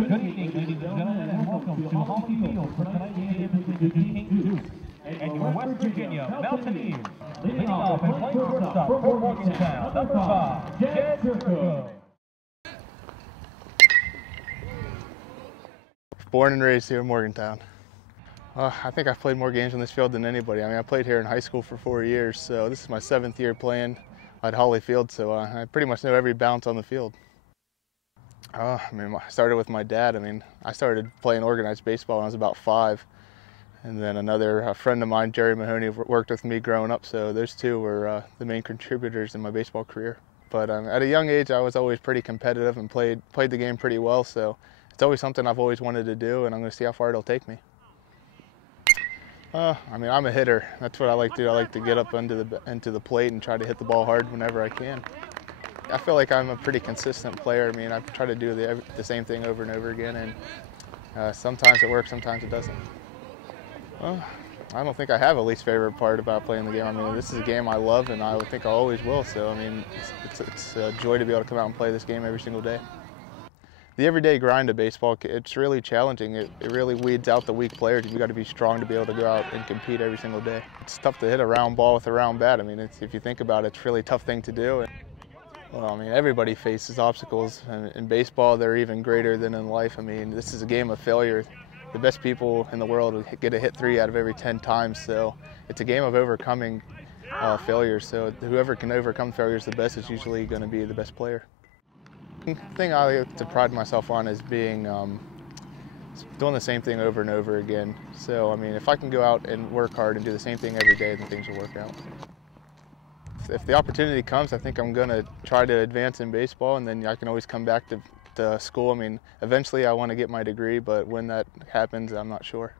Good evening, ladies and gentlemen, and welcome to Holly Field for tonight's game between the King Dukes and your West Virginia Mountaineers. Leading off and playing shortstop for Morgantown, number 5, Jedd Gyorko. Born and raised here in Morgantown. I think I've played more games on this field than anybody. I mean, I played here in high school for 4 years, so this is my 7th year playing at Holly Field, so I pretty much know every bounce on the field. I mean, I started with my dad. I mean, I started playing organized baseball when I was about 5, and then a friend of mine, Jerry Mahoney, worked with me growing up, so those two were the main contributors in my baseball career. But at a young age, I was always pretty competitive and played the game pretty well, so it's always something I've always wanted to do, and I'm going to see how far it'll take me. I mean, I'm a hitter. That's what I like to do. I like to get up into the plate and try to hit the ball hard whenever I can. I feel like I'm a pretty consistent player. I mean, I try to do the same thing over and over again, and sometimes it works, sometimes it doesn't. Well, I don't think I have a least favorite part about playing the game. I mean, this is a game I love, and I think I always will. So, I mean, it's a joy to be able to come out and play this game every single day. The everyday grind of baseball, it's really challenging. It really weeds out the weak players. You've got to be strong to be able to go out and compete every single day. It's tough to hit a round ball with a round bat. I mean, if you think about it, it's a really tough thing to do. Well, I mean, everybody faces obstacles, and in baseball, they're even greater than in life. I mean, this is a game of failure. The best people in the world get a hit 3 out of every 10 times, so it's a game of overcoming failures. So whoever can overcome failures the best is usually going to be the best player. The thing I like to pride myself on is being doing the same thing over and over again. So, I mean, if I can go out and work hard and do the same thing every day, then things will work out. If the opportunity comes, I think I'm going to try to advance in baseball, and then I can always come back to school. I mean, eventually I want to get my degree, but when that happens, I'm not sure.